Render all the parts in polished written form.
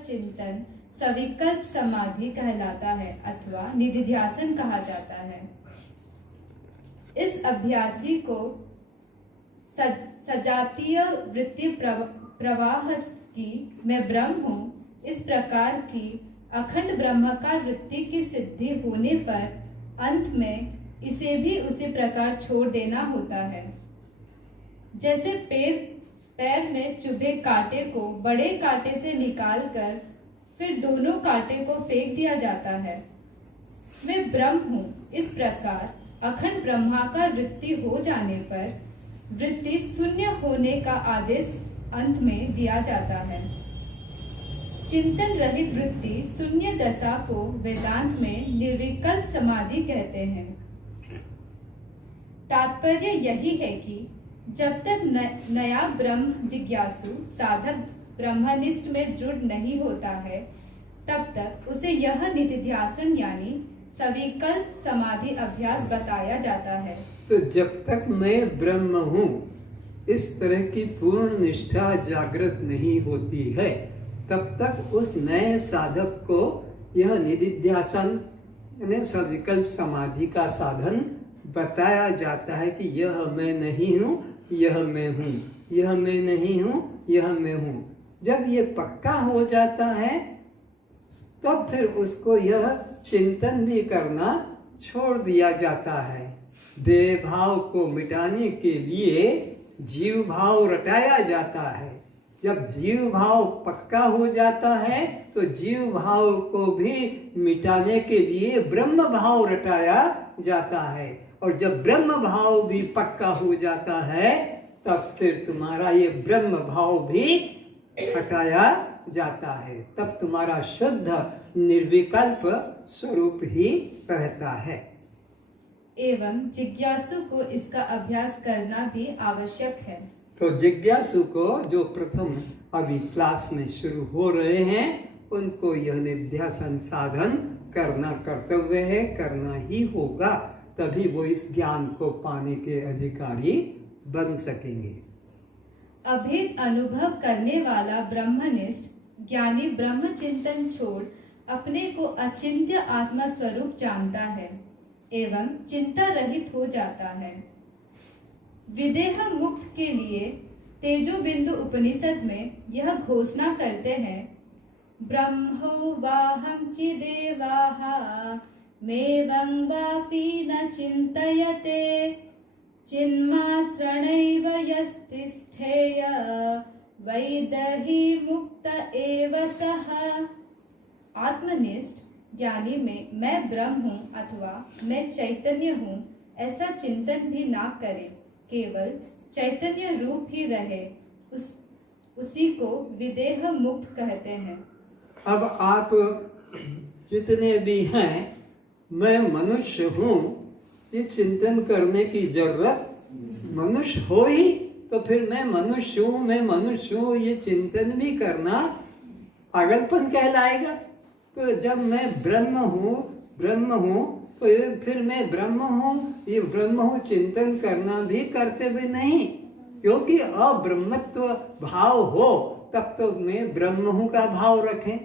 चिंतन सविकल्प समाधि कहलाता है अथवा निधिध्यासन कहा जाता है। इस अभ्यासी को सजातीय वृत्ति प्रवाह की मैं ब्रह्म हूँ, इस प्रकार की अखंड ब्रह्माकार वृत्ति की सिद्धि होने पर अंत में इसे भी उसी प्रकार छोड़ देना होता है। जैसे पैर में चुभे कांटे को बड़े कांटे से निकालकर फिर दोनों कांटे को फेंक दिया जाता है, मैं ब्रह्म हूँ, इस प्रकार अखंड ब्रह्माकार वृत्ति हो जाने पर वृत्ति शून्य होने का आदेश अंत में दिया जाता है। चिंतन रहित वृत्ति शून्य दशा को वेदांत में निर्विकल्प समाधि कहते हैं। तात्पर्य यही है कि जब तक नया ब्रह्म जिज्ञासु साधक ब्रह्मनिष्ठ में दृढ़ नहीं होता है, तब तक उसे यह निधिध्यासन यानी सविकल्प समाधि अभ्यास बताया जाता है। तो जब तक मैं ब्रह्म हूँ इस तरह की पूर्ण निष्ठा जागृत नहीं होती है, तब तक उस नए साधक को यह निधिध्यासन यानी सविकल्प समाधि का साधन बताया जाता है कि यह मैं नहीं हूँ, यह मैं हूँ, यह मैं नहीं हूँ, यह मैं हूँ। जब ये पक्का हो जाता है तब फिर उसको यह चिंतन भी करना छोड़ दिया जाता है। देह भाव को मिटाने के लिए जीव भाव रटाया जाता है। जब जीव भाव पक्का हो जाता है तो जीव भाव को भी मिटाने के लिए ब्रह्म भाव रटाया जाता है, और जब ब्रह्म भाव भी पक्का हो जाता है तब फिर तुम्हारा ये ब्रह्म भाव भी हटाया जाता है, तब तुम्हारा शुद्ध निर्विकल्प स्वरूप ही रहता है। एवं जिज्ञासु को इसका अभ्यास करना भी आवश्यक है। तो जिज्ञासु को जो प्रथम अभी क्लास में शुरू हो रहे हैं उनको यह निध्यासन साधन करना कर्तव्य है, करना ही होगा, तभी वो इस ज्ञान को पाने के अधिकारी बन सकेंगे। अभेद अनुभव करने वाला ब्रह्मनिष्ठ ज्ञानी ब्रह्म चिंतन छोड़ अपने को अचिंत्य आत्मा स्वरूप जानता है एवं चिंता रहित हो जाता है। विदेह मुक्त के लिए तेजो बिंदु उपनिषद में यह घोषणा करते हैं, ब्रह्मो वाहं चिदेवाह मेवं वापि न चिन्तयते चिन्मात्रणैव यस्तिष्ठेय वैदहि मुक्त एव सः। आत्मनिष्ठ ज्ञानी में मैं ब्रह्म हूँ अथवा मैं चैतन्य हूँ ऐसा चिंतन भी ना करे, केवल चैतन्य रूप ही रहे, उसी को विदेह मुक्त कहते हैं। अब आप जितने भी हैं, मैं मनुष्य हूँ, ये चिंतन करने की जरूरत, मनुष्य हो ही तो फिर मैं मनुष्य हूँ, मैं मनुष्य हूँ, ये चिंतन भी करना पागलपन कहलाएगा। तो जब मैं ब्रह्म हूँ तो फिर मैं ब्रह्म हूँ, ये ब्रह्म हूँ चिंतन करना भी कर्तव्य नहीं, क्योंकि अब्रह्मत्व भाव हो तब तो मैं ब्रह्म हूँ का भाव रखें,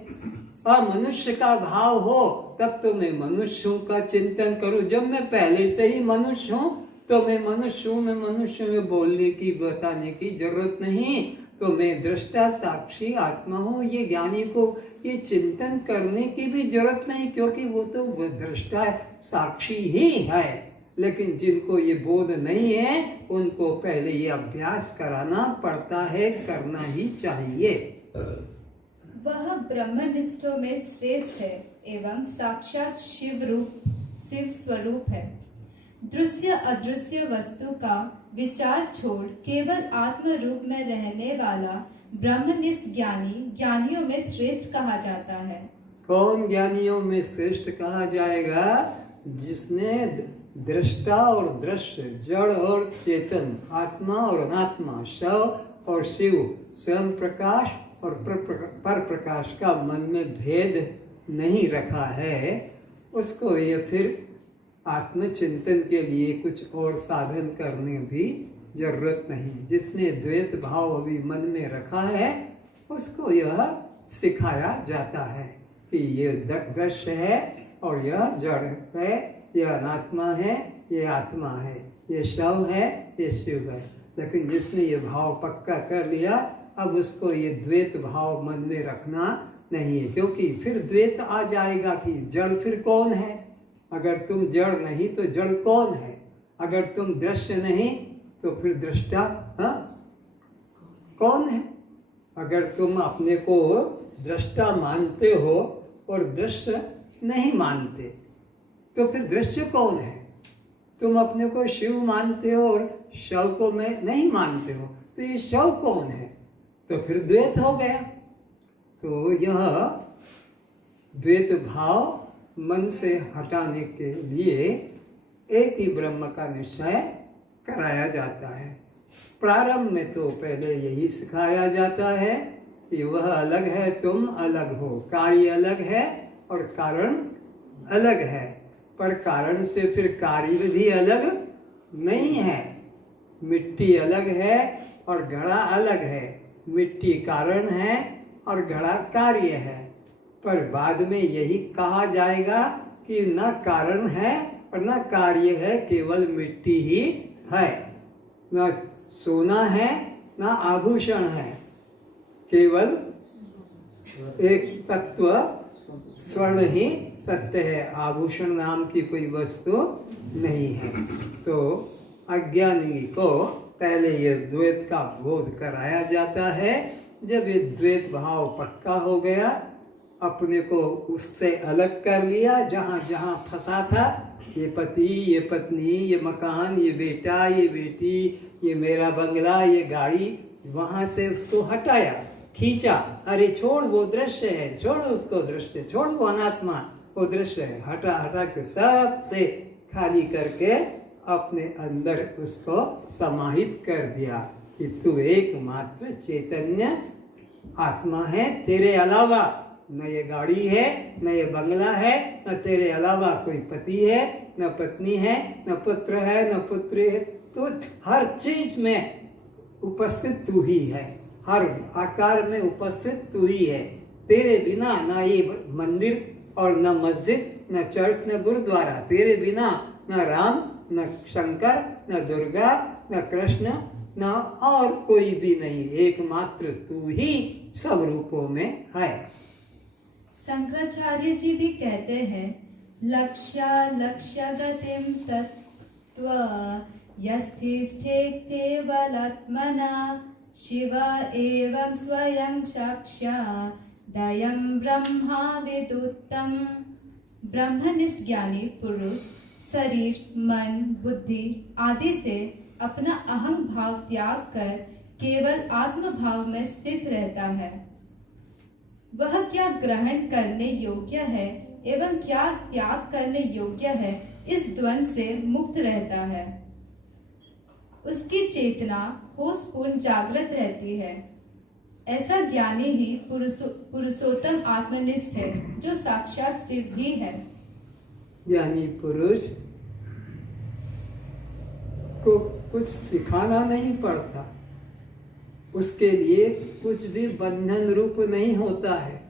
और मनुष्य का भाव हो तब तो मैं मनुष्य हूँ का चिंतन करूँ। जब मैं पहले से ही मनुष्य हूँ तो मैं मनुष्य हूँ, मैं मनुष्य में बोलने की बताने की जरूरत नहीं, तो मैं दृष्टा साक्षी आत्मा हूँ, ये ज्ञानी को ये चिंतन करने की भी जरूरत नहीं, क्योंकि वो तो दृष्टा साक्षी ही है। लेकिन जिनको ये बोध नहीं है उनको पहले ये अभ्यास कराना पड़ता है, करना ही चाहिए। वह ब्रह्मनिष्ठों में श्रेष्ठ है एवं साक्षात शिव स्वरूप है। दृश्य अदृश्य वस्तु का विचार छोड़ केवल आत्म रूप में रहने वाला ब्रह्मनिष्ठ ज्ञानी ज्ञानियों में श्रेष्ठ कहा जाता है। कौन ज्ञानियों में श्रेष्ठ कहा जाएगा? जिसने दृष्टा और दृश्य, जड़ और चेतन, आत्मा और अनात्मा, शव और शिव, स्वयं प्रकाश और पर प्रकाश का मन में भेद नहीं रखा है, उसको ये फिर आत्मचिंतन के लिए कुछ और साधन करने भी जरूरत नहीं। जिसने द्वैत भाव अभी मन में रखा है उसको यह सिखाया जाता है कि ये दृश्य है और यह जड़ है, यह अनात्मा है, ये आत्मा है, ये शव है, ये शिव है। लेकिन जिसने ये भाव पक्का कर लिया, अब उसको ये द्वैत भाव मन में रखना नहीं है, क्योंकि फिर द्वैत आ जाएगा कि जड़ फिर कौन है। अगर तुम जड़ नहीं तो जड़ कौन है, अगर तुम दृश्य नहीं तो फिर दृष्टा कौन है। अगर तुम अपने को दृष्टा मानते हो और दृश्य नहीं मानते तो फिर दृश्य कौन है। तुम अपने को शिव मानते हो और शव को मैं नहीं मानते हो, तो ये शव कौन है, तो फिर द्वैत हो गया। तो यह द्वैत भाव मन से हटाने के लिए एक ही ब्रह्म का निश्चय कराया जाता है। प्रारंभ में तो पहले यही सिखाया जाता है कि वह अलग है, तुम अलग हो, कार्य अलग है और कारण अलग है, पर कारण से फिर कार्य भी अलग नहीं है। मिट्टी अलग है और घड़ा अलग है, मिट्टी कारण है और घड़ा कार्य है, पर बाद में यही कहा जाएगा कि न कारण है और न कार्य है, केवल मिट्टी ही है। न सोना है न आभूषण है, केवल एक तत्व स्वर्ण ही सत्य है, आभूषण नाम की कोई वस्तु नहीं है। तो अज्ञानी को पहले ये द्वैत का बोध कराया जाता है। जब ये द्वैत भाव पक्का हो गया, अपने को उससे अलग कर लिया, जहाँ जहाँ फंसा था, ये पति, ये पत्नी, ये मकान, ये बेटा, ये बेटी, ये मेरा बंगला, ये गाड़ी, वहाँ से उसको हटाया, खींचा। अरे छोड़, वो दृश्य है, छोड़ उसको दृश्य, छोड़ वो अनात्मा, वो दृश्य है, हटा हटा के सब से खाली करके अपने अंदर उसको समाहित कर दिया कि तू एकमात्र चैतन्य आत्मा है, तेरे अलावा न ये गाड़ी है, न ये बंगला है, न तेरे अलावा कोई पति है, न पत्नी है, न पुत्र है, न पुत्री है। तो हर चीज में उपस्थित तू ही है, हर आकार में उपस्थित तू ही है। तेरे बिना ना ये मंदिर और न मस्जिद, न चर्च, न गुरुद्वारा, तेरे बिना न राम, न शंकर, न दुर्गा, न कृष्ण, न और कोई भी नहीं, एकमात्र तू ही सब रूपों में है। शंकराचार्य जी भी कहते हैं, लक्ष्य लक्ष्य गतिम तत्व यस्थिष्ठेते बलात्मना शिव एवं स्वयं साक्षादयं ब्रह्मा वेदोत्तम। ब्रह्मनिष्ठ ज्ञानी पुरुष शरीर, मन, बुद्धि आदि से अपना अहम भाव त्याग कर केवल आत्म भाव में स्थित रहता है। वह क्या ग्रहण करने योग्य है एवं क्या त्याग करने योग्य है, इस द्वंद से मुक्त रहता है। उसकी चेतना होशपूर्ण जागृत रहती है। ऐसा ज्ञानी ही पुरुषोत्तम आत्मनिष्ठ है, जो साक्षात शिव भी है। ज्ञानी पुरुष को कुछ सिखाना नहीं पड़ता, उसके लिए कुछ भी बंधन रूप नहीं होता है।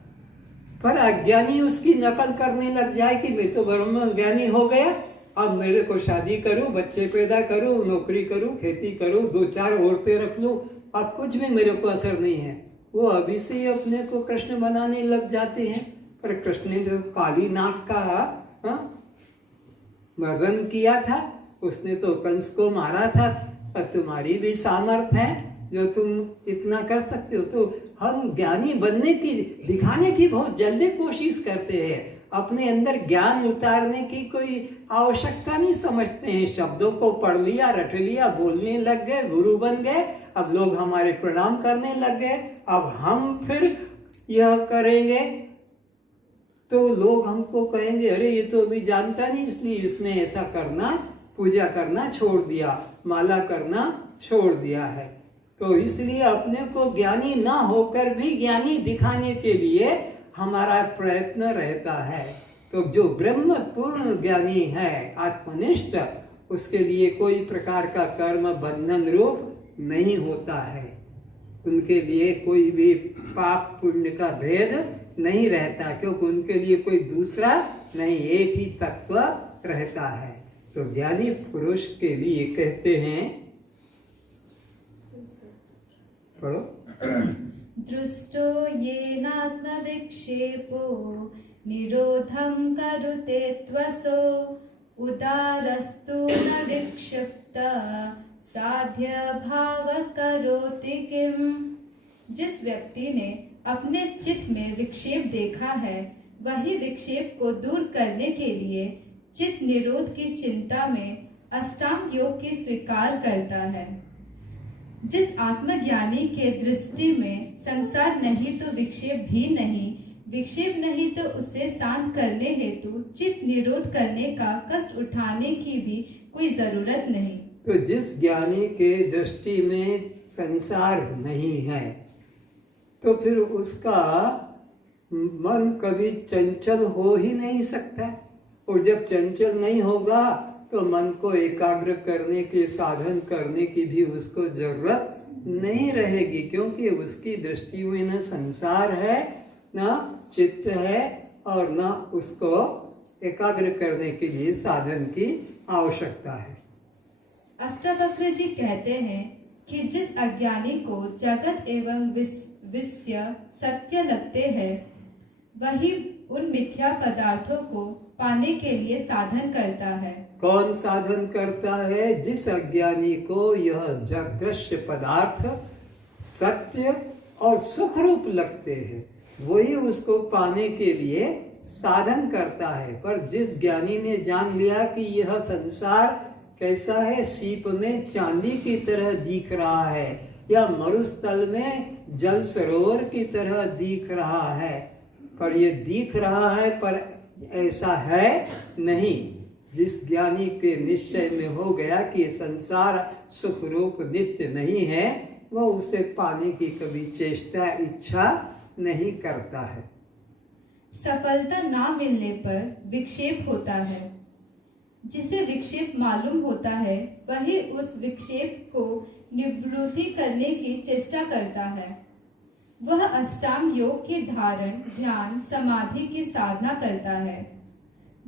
पर अज्ञानी उसकी नकल करने लग जाए कि मैं तो ब्रह्म ज्ञानी हो गया, अब मेरे को शादी करूं, बच्चे पैदा करूं, नौकरी करूं, खेती करूं, 2-4 औरतें रख लूं, अब कुछ भी मेरे को असर नहीं है। वो अभी से ही अपने को कृष्ण बनाने लग जाते हैं। पर कृष्ण ने जो काली नाग का मर्दन किया था, उसने तो कंस को मारा था। अब तुम्हारी भी सामर्थ्य है जो तुम इतना कर सकते हो। तो हम ज्ञानी बनने की, दिखाने की बहुत जल्दी कोशिश करते हैं, अपने अंदर ज्ञान उतारने की कोई आवश्यकता नहीं समझते हैं। शब्दों को पढ़ लिया, रट लिया, बोलने लग गए, गुरु बन गए, अब लोग हमारे प्रणाम करने लग गए, अब हम फिर यह करेंगे तो लोग हमको कहेंगे अरे ये तो अभी जानता नहीं, इसलिए इसने ऐसा करना, पूजा करना छोड़ दिया, माला करना छोड़ दिया है। तो इसलिए अपने को ज्ञानी ना होकर भी ज्ञानी दिखाने के लिए हमारा प्रयत्न रहता है। तो जो ब्रह्म पूर्ण ज्ञानी है, आत्मनिष्ठ, उसके लिए कोई प्रकार का कर्म बंधन रूप नहीं होता है। उनके लिए कोई भी पाप पुण्य का भेद नहीं रहता, क्योंकि उनके लिए कोई दूसरा नहीं, एक ही तत्व रहता है। तो ज्ञानी पुरुष के लिए कहते हैं, पढ़ो, दृष्टो येनात्मविक्षेपो निरोधं करुते त्वसो उदारस्तु न विक्षिप्त साध्य भाव करोति किम। जिस व्यक्ति ने अपने चित्त में विक्षेप देखा है, वही विक्षेप को दूर करने के लिए चित्त निरोध की चिंता में अष्टांग योग की स्वीकार करता है। जिस आत्मज्ञानी के दृष्टि में संसार नहीं तो विक्षेप भी नहीं, विक्षेप नहीं तो उसे शांत करने हेतु चित्त निरोध करने का कष्ट उठाने की भी कोई जरूरत नहीं। तो जिस ज्ञानी के दृष्टि में संसार नहीं है, तो फिर उसका मन कभी चंचल हो ही नहीं सकता, और जब चंचल नहीं होगा तो मन को एकाग्र करने के साधन करने की भी उसको जरूरत नहीं रहेगी, क्योंकि उसकी दृष्टि में न संसार है, न चित्त है, और न उसको एकाग्र करने के लिए साधन की आवश्यकता है। अष्टावक्र जी कहते हैं कि जिस अज्ञानी को जगत एवं विषय सत्य लगते हैं, वही उन मिथ्या पदार्थों को पाने के लिए साधन करता है। कौन साधन करता है? जिस अज्ञानी को यह दृश्य पदार्थ सत्य और सुख रूप लगते हैं, वही उसको पाने के लिए साधन करता है। पर जिस ज्ञानी ने जान लिया कि यह संसार कैसा है, सीप में चांदी की तरह दिख रहा है या मरुस्थल में जल सरोवर की तरह दिख रहा है, पर ये दिख रहा है पर ऐसा है नहीं। जिस ज्ञानी के निश्चय में हो गया कि ये संसार सुख रूप नित्य नहीं है, वह उसे पाने की कभी चेष्टा इच्छा नहीं करता है। सफलता ना मिलने पर विक्षेप होता है। जिसे विक्षेप मालूम होता है, वही उस विक्षेप को निवृत्ति करने की चेष्टा करता है। वह अष्टांग योग के धारण, ध्यान, समाधि की साधना करता है।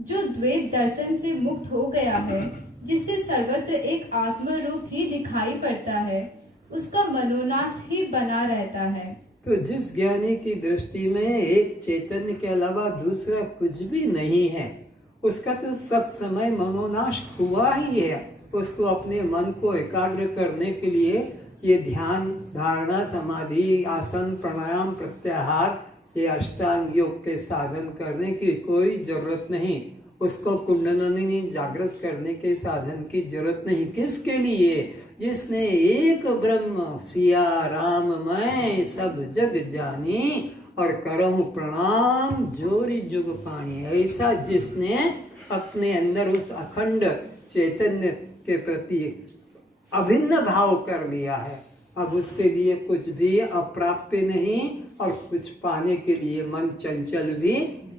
जो द्वैत दर्शन से मुक्त हो गया है, जिससे सर्वत्र एक आत्म रूप ही दिखाई पड़ता है, उसका मनोनाश ही बना रहता है। तो जिस ज्ञानी की दृष्टि में एक चैतन्य के अलावा दूसरा कुछ भी नहीं है, उसका तो सब समय मनोनाश हुआ ही है। उसको अपने मन को एकाग्र करने के लिए ये ध्यान, धारणा, समाधि, आसन, प्राणायाम, प्रत्याहार, ये अष्टांग योग के साधन करने की कोई जरूरत नहीं। उसको कुंडलिनी जागृत करने के साधन की जरूरत नहीं। किसके लिए? जिसने एक ब्रह्म सिया राम मैं सब जग जानी और करहु प्रणाम जोरी जुग पानी, ऐसा जिसने अपने अंदर उस अखंड चैतन्य के प्रति अभिन्न भाव कर लिया है। अब उसके लिए कुछ भी अप्राप्य नहीं और कुछ पाने के लिए मन चंचल भी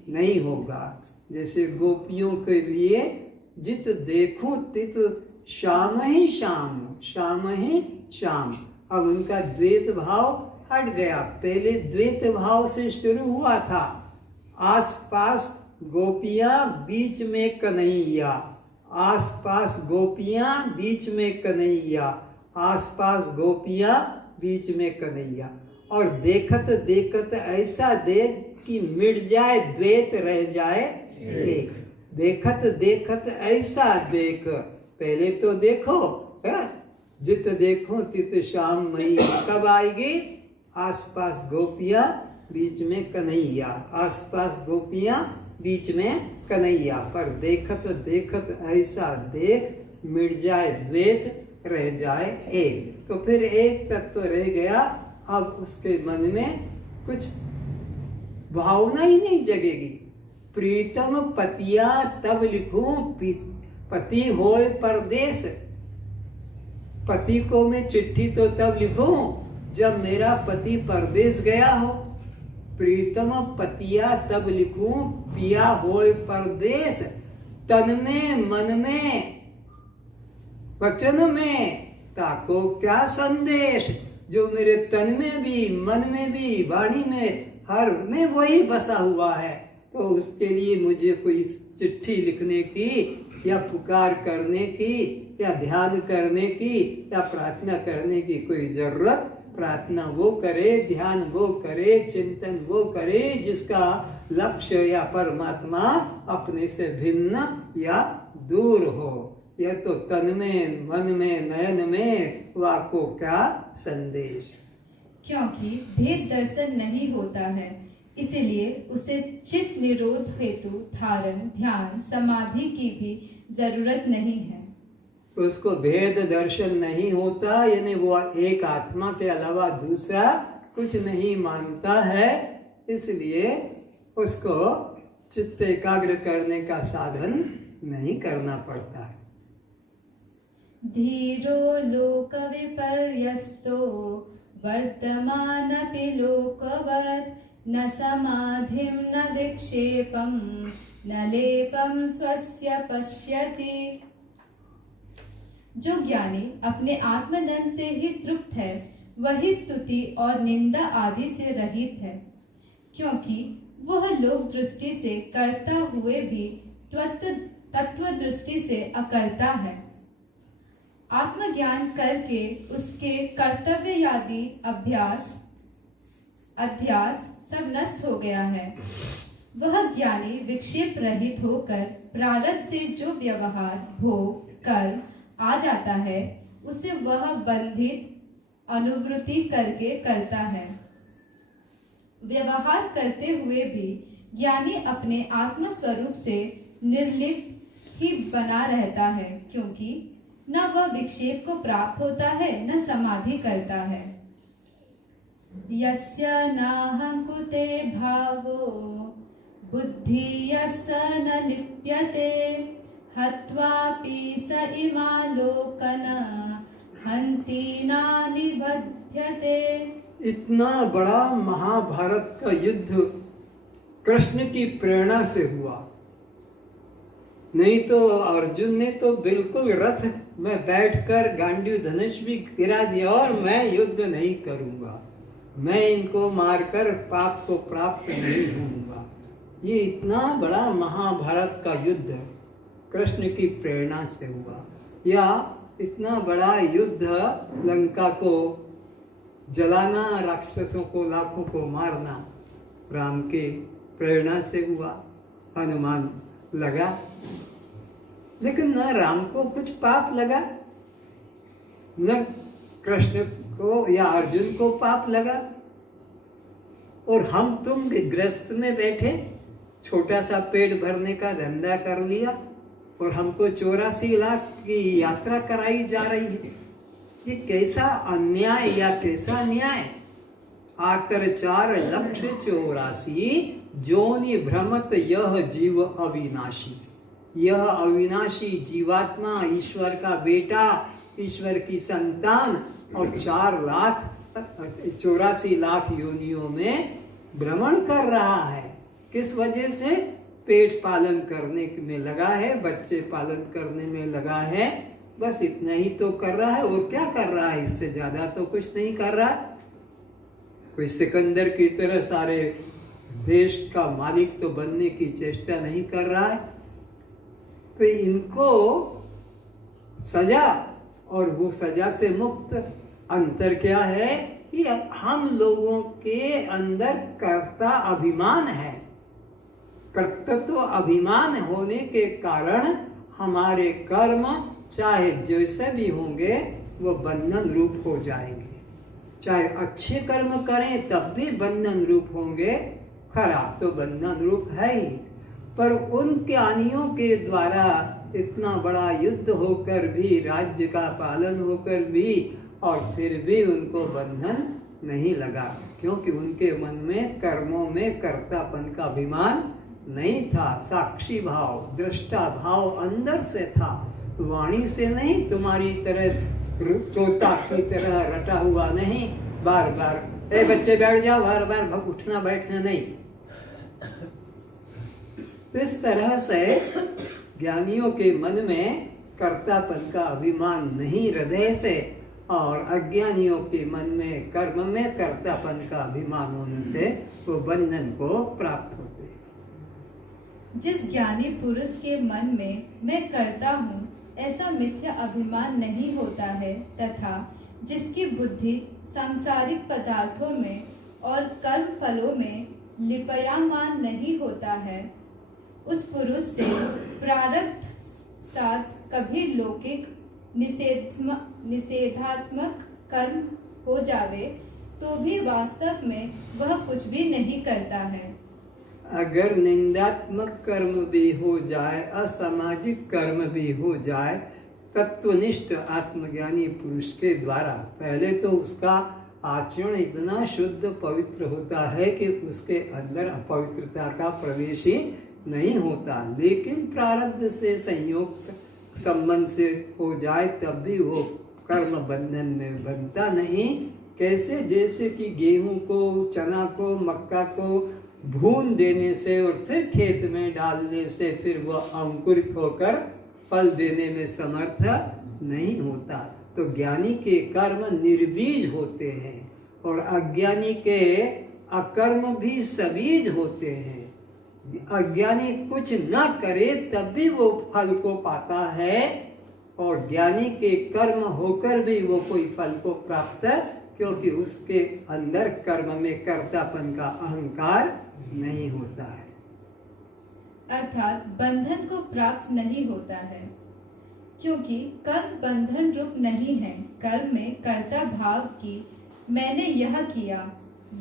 नहीं होगा। जैसे गोपियों के लिए जित देखूं तित श्याम ही श्याम, श्याम ही श्याम। अब उनका द्वैत भाव हट गया। पहले द्वैत भाव से शुरू हुआ था, आसपास गोपियां बीच में कन्हैया, आसपास गोपियां बीच में कन्हैया, आसपास गोपियां बीच में कन्हैया। और देखत देखत ऐसा देख कि मिट जाए द्वैत रह जाए एक। देखत देखत ऐसा देख, पहले तो देखो है? जित देखो तित श्याम मई, कब आएगी? आसपास गोपियां बीच में कन्हैया, आसपास गोपियां बीच में कन्हैया। पर देखत देखत ऐसा देख, मिट जाए द्वैत रह जाए एक। तो फिर एक तत्व रह गया। अब उसके मन में कुछ भावना ही नहीं जगेगी। प्रीतम पतिया तब लिखूं पति होए परदेश। पति को मैं चिट्ठी तो तब लिखूं जब मेरा पति परदेश गया हो। प्रीतम पतिया तब लिखूं पिया होए परदेश। तन में मन में वचन में ताको क्या संदेश। जो मेरे तन में भी, मन में भी, वाणी में, हर में वही बसा हुआ है। तो उसके लिए मुझे कोई चिट्ठी लिखने की या पुकार करने की या ध्यान करने की या प्रार्थना करने की कोई जरूरत। प्रार्थना वो करे, ध्यान वो करे, चिंतन वो करे जिसका लक्ष्य या परमात्मा अपने से भिन्न या दूर हो। यह तो तन में, मन में, नयन में वाको क्या संदेश। क्योंकि भेद दर्शन नहीं होता है, इसलिए उसे चित्त निरोध हेतु धारण, ध्यान, समाधि की भी जरूरत नहीं है। उसको भेद दर्शन नहीं होता, यानी वो एक आत्मा के अलावा दूसरा कुछ नहीं मानता है, इसलिए उसको चित्त एकाग्र करने का साधन नहीं करना पड़ता है। धीरो लोक विपर्यस्तो वर्तमानपि लोकवत् न समाधिं न विक्षेपं न लेपं स्वस्य पश्यति। जो ज्ञानी अपने आत्मनंद से ही तृप्त है, वही स्तुति और निंदा आदि से रहित है, क्योंकि वह लोक दृष्टि से करता हुए भी तत्व दृष्टि से अकर्ता है। आत्मज्ञान करके उसके कर्तव्य आदि अध्यास सब नष्ट हो गया है। वह ज्ञानी विक्षेप रहित होकर प्रारब्ध से जो व्यवहार, भोग, कर्म आ जाता है, उसे वह बंधित अनुवृत्ति करके करता है। व्यवहार करते हुए भी ज्ञानी अपने आत्म स्वरूप से निर्लिप्त ही बना रहता है, क्योंकि न वह विक्षेप को प्राप्त होता है न समाधि करता है। यस्य नाहंकुते भावो बुद्धि यस्य न लिप्यते हत्वापि स इमालोकन हन्ति न निबध्यते। इतना बड़ा महाभारत का युद्ध कृष्ण की प्रेरणा से हुआ, नहीं तो अर्जुन ने तो बिल्कुल रथ में बैठकर गांडीव धनुष भी गिरा दिया और मैं युद्ध नहीं करूंगा, मैं इनको मारकर पाप को प्राप्त नहीं होऊंगा। ये इतना बड़ा महाभारत का युद्ध कृष्ण की प्रेरणा से हुआ, या इतना बड़ा युद्ध लंका को जलाना, राक्षसों को लाखों को मारना राम के प्रेरणा से हुआ। हनुमान लगा, लेकिन न राम को कुछ पाप लगा, न कृष्ण को या अर्जुन को पाप लगा। और हम तुम गृहस्थ में बैठे छोटा सा पेट भरने का धंधा कर लिया और हमको 84 लाख की यात्रा कराई जा रही है। ये कैसा अन्याय या कैसा न्याय। आकर 4 लक्ष 84 जोनि भ्रमत यह जीव अविनाशी। यह अविनाशी जीवात्मा ईश्वर का बेटा, ईश्वर की संतान और 84 लाख योनियों में भ्रमण कर रहा है। किस वजह से? पेट पालन करने में लगा है, बच्चे पालन करने में लगा है, बस इतना ही तो कर रहा है। और क्या कर रहा है? इससे ज्यादा तो कुछ नहीं कर रहा। कोई सिकंदर की तरह सारे देश का मालिक तो बनने की चेष्टा नहीं कर रहा है। तो इनको सजा और वो सजा से मुक्त अंतर क्या है कि हम लोगों के अंदर कर्ता अभिमान है। कर्तृत्व अभिमान होने के कारण हमारे कर्म चाहे जैसे भी होंगे वो बंधन रूप हो जाएंगे। चाहे अच्छे कर्म करें तब भी बंधन रूप होंगे, खराब तो बंधन रूप है ही। पर उन ज्ञानियों के द्वारा इतना बड़ा युद्ध होकर भी, राज्य का पालन होकर भी, और फिर भी उनको बंधन नहीं लगा, क्योंकि उनके मन में कर्मों में कर्तापन का अभिमान नहीं था। साक्षी भाव, दृष्टा भाव अंदर से था, वाणी से नहीं, तुम्हारी तरह तोता की तरह रटा हुआ नहीं। बार बार ए बच्चे बैठ जाओ, बार बार उठना बैठना नहीं। इस तरह से ज्ञानियों के मन में कर्तापन का अभिमान नहीं, हृदय से और अज्ञानियों के मन में कर्म में कर्तापन का अभिमान होने से वो बंधन को प्राप्त होते हैं। जिस ज्ञानी पुरुष के मन में मैं करता हूँ ऐसा मिथ्या अभिमान नहीं होता है, तथा जिसकी बुद्धि सांसारिक पदार्थों में और कर्म फलों में लिपयामान नहीं होता है, उस पुरुष से प्रारब्ध साथ कभी लौकिक निषेधात्मक कर्म हो जावे तो भी वास्तव में वह कुछ भी नहीं करता है। अगर निंदात्मक कर्म भी हो जाए, असामाजिक कर्म भी हो जाए, तत्वनिष्ठ आत्मज्ञानी पुरुष के द्वारा पहले तो उसका आचरण इतना शुद्ध पवित्र होता है कि उसके अंदर अपवित्रता का प्रवेश ही नहीं होता, लेकिन प्रारब्ध से संयोग संबंध से हो जाए तब भी वो कर्म बंधन में बनता नहीं। कैसे? जैसे कि गेहूं को, चना को, मक्का को भून देने से और फिर खेत में डालने से फिर वह अंकुरित होकर फल देने में समर्थ नहीं होता। तो ज्ञानी के कर्म निर्बीज होते हैं और अज्ञानी के अकर्म भी सबीज होते हैं। अज्ञानी कुछ न करे तब भी वो फल को पाता है और ज्ञानी के कर्म होकर भी वो कोई फल को प्राप्त, क्योंकि उसके अंदर कर्म में कर्तापन का अहंकार नहीं होता है। अर्थात बंधन को प्राप्त नहीं होता है, क्योंकि कर्म बंधन रूप नहीं है। कर्म में कर्ता भाव की मैंने यह किया,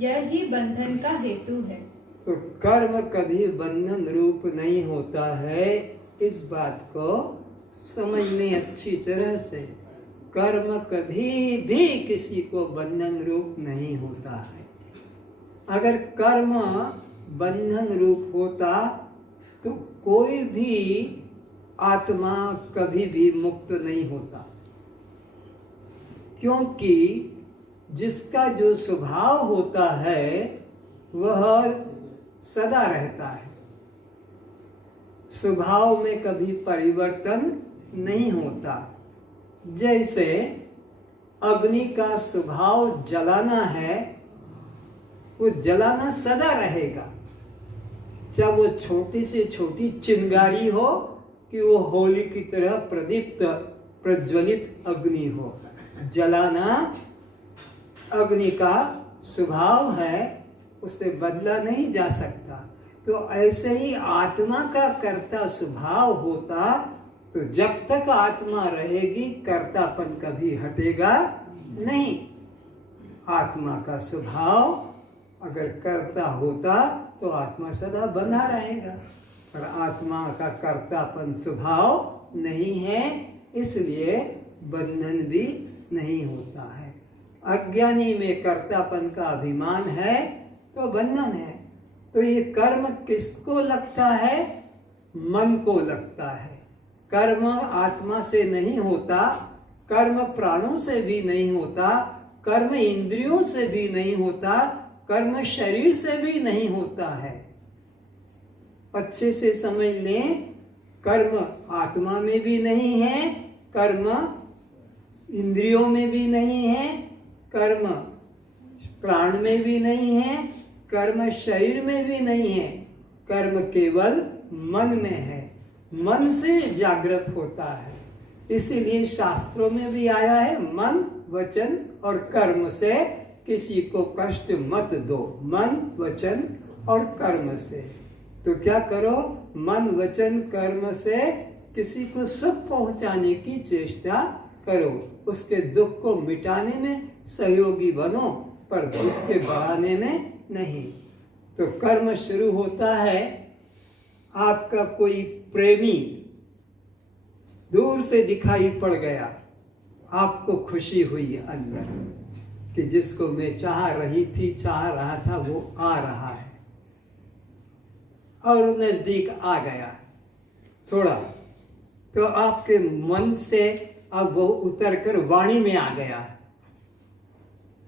यही बंधन का हेतु है। तो कर्म कभी बंधन रूप नहीं होता है, इस बात को समझ लें अच्छी तरह से। कर्म कभी भी किसी को बंधन रूप नहीं होता है। अगर कर्म बंधन रूप होता तो कोई भी आत्मा कभी भी मुक्त नहीं होता, क्योंकि जिसका जो स्वभाव होता है वह सदा रहता है। स्वभाव में कभी परिवर्तन नहीं होता। जैसे अग्नि का स्वभाव जलाना है, वो जलाना सदा रहेगा, चाहे वो छोटी से छोटी चिंगारी हो कि वो होली की तरह प्रदीप्त प्रज्वलित अग्नि हो। जलाना अग्नि का स्वभाव है, उसे बदला नहीं जा सकता। तो ऐसे ही आत्मा का कर्ता स्वभाव होता तो जब तक आत्मा रहेगी कर्तापन कभी हटेगा नहीं। आत्मा का स्वभाव अगर कर्ता होता तो आत्मा सदा बंधा रहेगा, पर आत्मा का कर्तापन स्वभाव नहीं है, इसलिए बंधन भी नहीं होता है। अज्ञानी में कर्तापन का अभिमान है तो बंधन है। तो ये कर्म किसको लगता है? मन को लगता है। कर्म आत्मा से नहीं होता, कर्म प्राणों से भी नहीं होता, कर्म इंद्रियों से भी नहीं होता, कर्म शरीर से भी नहीं होता है। अच्छे से समझ लें, कर्म आत्मा में भी नहीं है, कर्म इंद्रियों में भी नहीं है, कर्म प्राण में भी नहीं है, कर्म शरीर में भी नहीं है। कर्म केवल मन में है, मन से जागृत होता है। इसीलिए शास्त्रों में भी आया है, मन वचन और कर्म से किसी को कष्ट मत दो। मन वचन और कर्म से तो क्या करो? मन वचन कर्म से किसी को सुख पहुंचाने की चेष्टा करो, उसके दुख को मिटाने में सहयोगी बनो, पर दुख के बढ़ाने में नहीं। तो कर्म शुरू होता है, आपका कोई प्रेमी दूर से दिखाई पड़ गया, आपको खुशी हुई अंदर कि जिसको मैं चाह रही थी, चाह रहा था, वो आ रहा है और नजदीक आ गया थोड़ा, तो आपके मन से अब वो उतर कर वाणी में आ गया।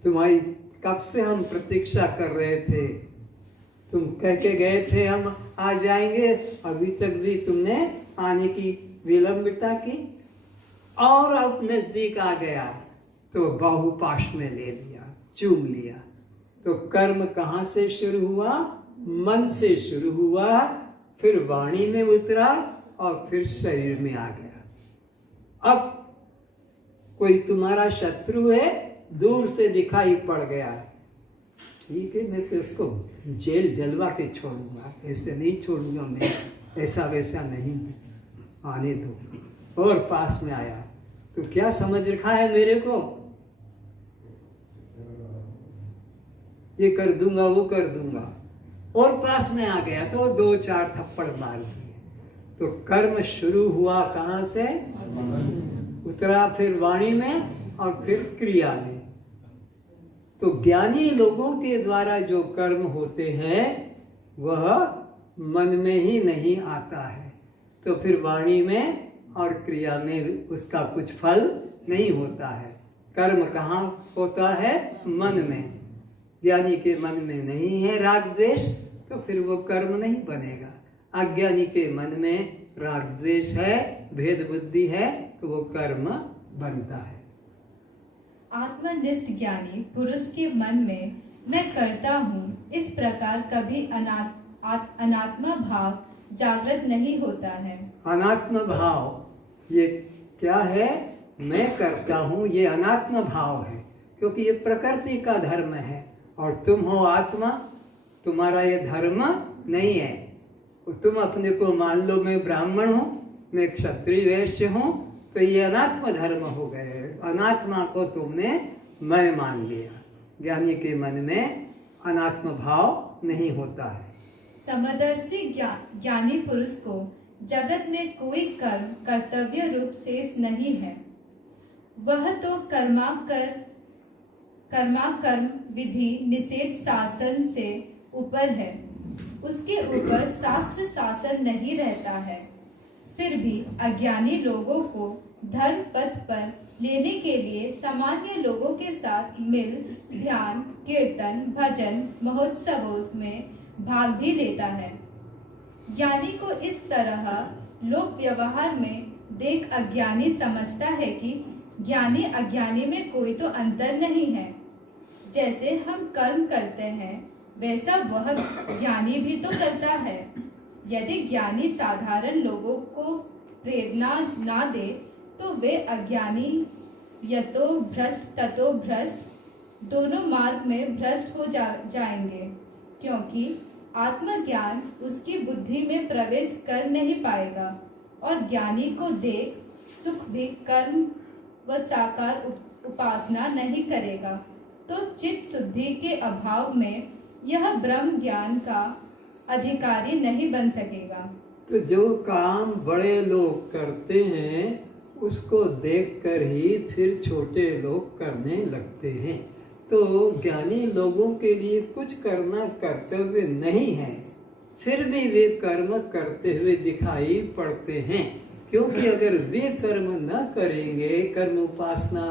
तुम्हारी कब से हम प्रतीक्षा कर रहे थे, तुम कह के गए थे हम आ जाएंगे, अभी तक भी तुमने आने की विलंबता की और अब नजदीक आ गया। तो बाहु पाश में ले लिया, चूम लिया। तो कर्म कहाँ से शुरू हुआ? मन से शुरू हुआ, फिर वाणी में उतरा और फिर शरीर में आ गया। अब कोई तुम्हारा शत्रु है, दूर से दिखाई पड़ गया, ठीक है, मैं तो उसको जेल दिलवा के छोड़ूंगा, ऐसे नहीं छोड़ूंगा मैं, ऐसा वैसा नहीं, आने दो। और पास में आया तो क्या समझ रखा है मेरे को, ये कर दूंगा वो कर दूंगा, और पास में आ गया तो 2-4 थप्पड़ मार दिए। तो कर्म शुरू हुआ कहाँ से? उतरा फिर वाणी में और फिर क्रिया में। तो ज्ञानी लोगों के द्वारा जो कर्म होते हैं वह मन में ही नहीं आता है, तो फिर वाणी में और क्रिया में उसका कुछ फल नहीं होता है। कर्म कहाँ होता है? मन में। ज्ञानी के मन में नहीं है राग द्वेष, तो फिर वो कर्म नहीं बनेगा। अज्ञानी के मन में राग द्वेष है, भेद बुद्धि है, तो वो कर्म बनता है। आत्मनिष्ठ ज्ञानी पुरुष के मन में मैं करता हूँ इस प्रकार कभी अनात्मा भाव जागृत नहीं होता है। अनात्म भाव ये क्या है? मैं करता हूँ, ये अनात्म भाव है, क्योंकि ये प्रकृति का धर्म है और तुम हो आत्मा, तुम्हारा ये धर्म नहीं है। तुम अपने को मान लो मैं ब्राह्मण हूँ, मैं क्षत्रिय वैश्य हूँ, तो ये अनात्म धर्म हो गए। अनात्मा को तुमने मैं मान लिया। ज्ञानी के मन में अनात्म भाव नहीं होता है। समदर्शी ज्ञानी पुरुष को जगत में कोई कर्म कर्तव्य रूप शेष नहीं है। वह तो कर्म विधि निषेध शासन से ऊपर है, उसके ऊपर शास्त्र शासन नहीं रहता है। फिर भी अज्ञानी लोगों को धर्म पथ पर लेने के लिए सामान्य लोगों के साथ मिल ध्यान, कीर्तन, भजन, महोत्सवों में भाग भी लेता है। ज्ञानी को इस तरह लोक व्यवहार में देख अज्ञानी समझता है कि ज्ञानी अज्ञानी में कोई तो अंतर नहीं है। जैसे हम कर्म करते हैं वैसा वह ज्ञानी भी तो करता है। यदि ज्ञानी साधारण लोगों को प्रेरणा ना दे तो वे अज्ञानी यतो भ्रष्ट ततो भ्रष्ट दोनों मार्ग में भ्रष्ट हो जाएंगे, क्योंकि आत्मज्ञान उसकी बुद्धि में प्रवेश कर नहीं पाएगा और ज्ञानी को देख सुख भी कर्म व साकार उपासना नहीं करेगा। तो चित्त शुद्धि के अभाव में यह ब्रह्म ज्ञान का अधिकारी नहीं बन सकेगा। तो जो काम बड़े लोग करते हैं उसको देखकर ही फिर छोटे लोग करने लगते हैं। तो ज्ञानी लोगों के लिए कुछ करना कर्तव्य नहीं है, फिर भी वे कर्म करते हुए दिखाई पड़ते हैं, क्योंकि अगर वे कर्म न करेंगे, कर्म उपासना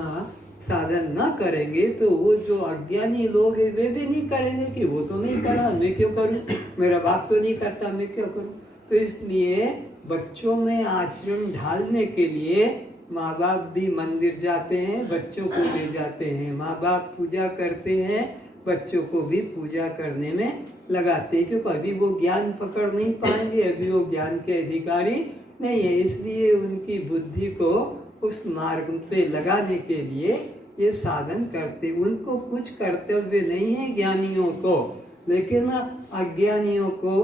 साधन न करेंगे, तो वो जो अज्ञानी लोग हैं वे भी नहीं करेंगे कि वो तो नहीं करा, मैं क्यों करूं, मेरा बाप तो नहीं करता, मैं क्यों करूं। तो इसलिए बच्चों में आचरण ढालने के लिए माँ बाप भी मंदिर जाते हैं, बच्चों को ले जाते हैं, माँ बाप पूजा करते हैं, बच्चों को भी पूजा करने में लगाते हैं, क्योंकि अभी वो ज्ञान पकड़ नहीं पाएंगे, अभी वो ज्ञान के अधिकारी नहीं है। इसलिए उनकी बुद्धि को उस मार्ग पे लगाने के लिए ये साधन करते। उनको कुछ कर्तव्य नहीं है ज्ञानियों को, लेकिन अज्ञानियों को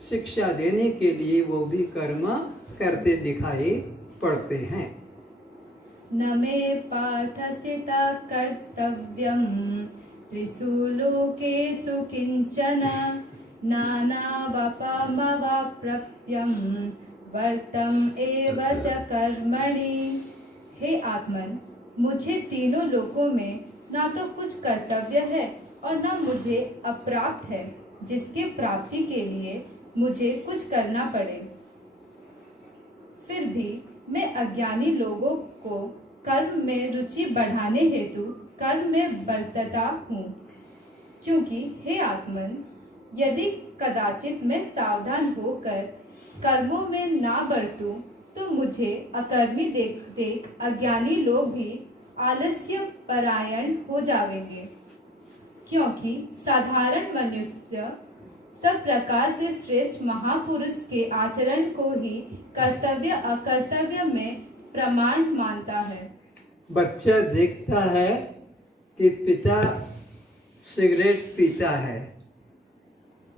शिक्षा देने के लिए वो भी कर्म करते दिखाई पड़ते हैं। न मे पार्थ स्थिता कर्तव्यं त्रिषु लोकेषु किंचन नानावपमवाप्यं वर्तम एव च कर्मणि। हे आत्मन, मुझे तीनों लोकों में ना तो कुछ कर्तव्य है और ना मुझे अप्राप्त है जिसके प्राप्ति के लिए मुझे कुछ करना पड़े। फिर भी मैं अज्ञानी लोगों को कर्म में रुचि बढ़ाने हेतु कर्म में बरतता हूँ, क्योंकि हे आत्मन, यदि कदाचित मैं सावधान होकर कर्मों में ना बरतूं तो मुझे अकर्मी देख अज्ञानी लोग भी आलस्य परायण हो जावेंगे, क्योंकि साधारण मनुष्य सब प्रकार से श्रेष्ठ महापुरुष के आचरण को ही कर्तव्य अकर्तव्य में प्रमाण मानता है। बच्चा देखता है कि पिता सिगरेट पीता है,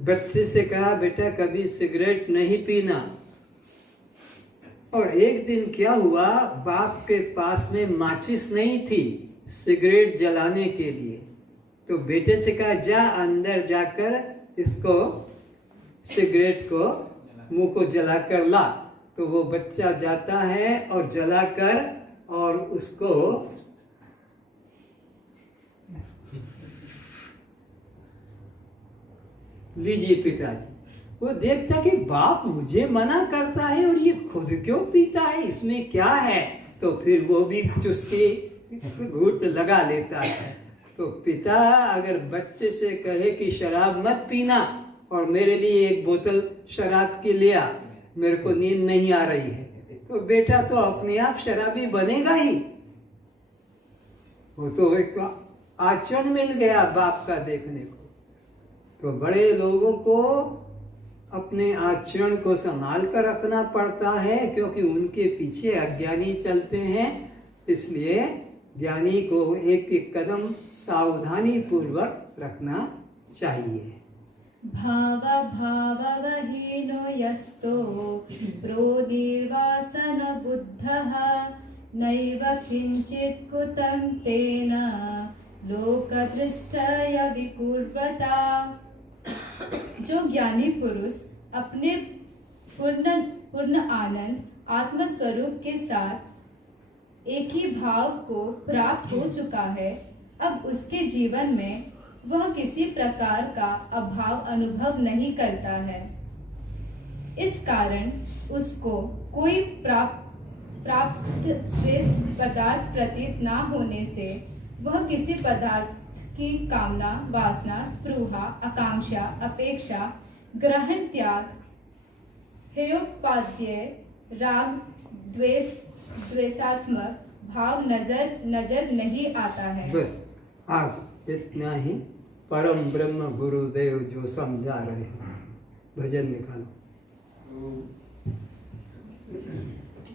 बच्चे से कहा बेटा कभी सिगरेट नहीं पीना। और एक दिन क्या हुआ, बाप के पास में माचिस नहीं थी सिगरेट जलाने के लिए, तो बेटे से कहा जा अंदर जाकर इसको सिगरेट को मुंह को जलाकर ला। तो वो बच्चा जाता है और जलाकर और उसको लीजिए पिताजी। वो देखता कि बाप मुझे मना करता है और ये खुद क्यों पीता है, इसमें क्या है। तो फिर वो भी चुस्की घूंट लगा लेता है। तो पिता अगर बच्चे से कहे कि शराब मत पीना और मेरे लिए एक बोतल शराब की ले आ, मेरे को नींद नहीं आ रही है, तो बेटा तो अपने आप शराबी बनेगा ही। वो तो एक आचरण मिल गया बाप का देखने को। तो बड़े लोगों को अपने आचरण को संभाल कर रखना पड़ता है, क्योंकि उनके पीछे अज्ञानी चलते हैं। इसलिए ज्ञानी को एक एक कदम सावधानी पूर्वक रखना चाहिए। भाव भावहीनो यस्तो प्रोनिर्वासन बुद्धः नैव किंचित् कुतं तेन लोकदृष्टय विकुर्वता। जो ज्ञानी पुरुष अपने पूर्ण आनंद आत्मस्वरूप के साथ एक ही भाव को प्राप्त हो चुका है, अब उसके जीवन में वह किसी प्रकार का अभाव अनुभव नहीं करता है। इस कारण उसको कोई प्राप्त श्रेष्ठ पदार्थ प्रतीत ना होने से वह किसी पदार्थ की कामना, वासना, स्पृहा, आकांक्षा, अपेक्षा, ग्रहण, त्याग, हेयोपाध्याय, राग, द्वेषात्मक भाव नजर नहीं आता है। बस आज इतना ही। परम ब्रह्म गुरुदेव जो समझा रहे हैं, भजन निकालो।